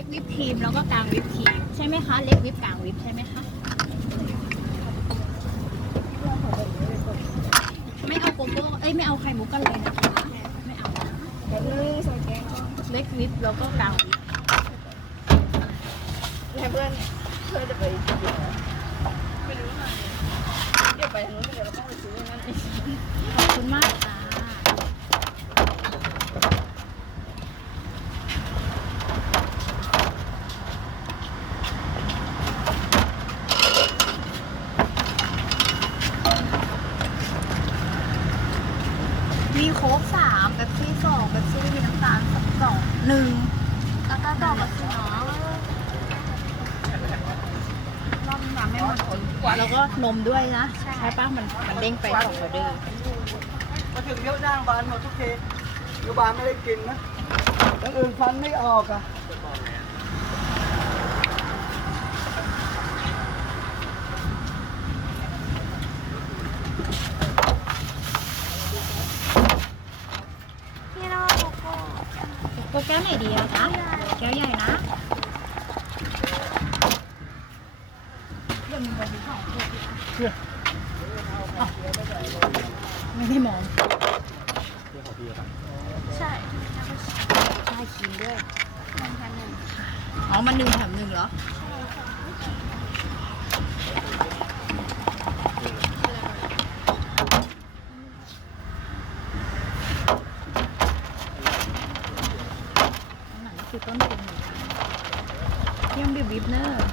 ล็กวิปครีมแล้วก็กลางวิปครีมใช่ไหมคะเล็กวิปกลางวิปใช่ไหมคะไม่เอาโกโก้เอ้ยไม่เอาไข่มุกกันเลยนะคะไม่เอานะเดี๋ยใส่แกงเล็กวิปแล้วก็กลางวิปให้เพื่อนเพื่อนจะไปไม่รู้ไงเดี๋ยวไปทางนู้นเดี๋ยวเราต้องไปซื้อนั่นเองขอบคุณมากจ้า มีโค้กสามเป๊ปซี่สองเป๊ปซี่มีน้ำตาลสองสองหนึ่งแล้วก็ต่อกับสีน้องรอบน้ำไม่หมดจริงแล้วก็นมด้วยนะ ใช่ป้ะมันมันเด้งไปสองออเดอร์มาถึงเดี๋ยวย่างบานหมดทุกทีอยู่บานไม่ได้กินนะอย่างอื่นฟันไม่ออกอะ พี่เราโกโก้ โปรแกรมไหนดีอะคะแก้วใหญ่นะเดี๋ยวมีวันที่สองถูกไหมคะอ้าวไม่ได้มองใช่ใช่ครีมด้วยหนึ่งพันหนึ่งอ๋อมันหนึ่งแถมหนึ่งเหรอ อันไหน คือต้นทุนเหมือนกันเยี่ยมดิบวิบเนอร์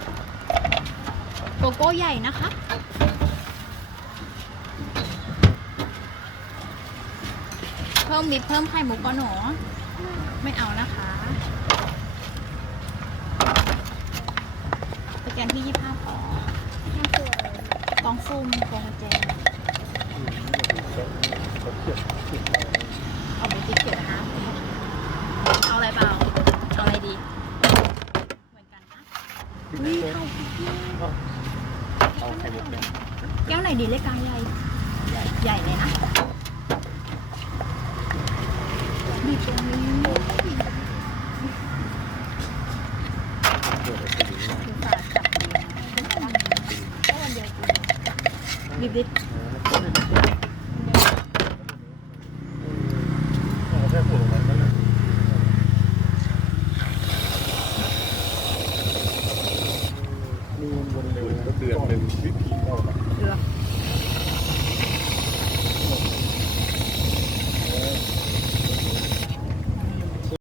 โกโก้ใหญ่นะคะเพิ่มวิปเพิ่มไข่หมุกก่อหนูไม่เอานะคะสแกนที่25พอนั่นคืออกองซุ่มกองกุญแจาไปติ๊กเขียนนะคะ เอาอะไรเปล่า เอาอะไรดี เหมือนกันนะนี่ไข่คุกกี้ เอาไข่มุกเนี่ยแก้วไหนดีเล็กกลางใหญ่ ใหญ่เลยนะบีบตรงนี้คือฝาจับบีบดิ la même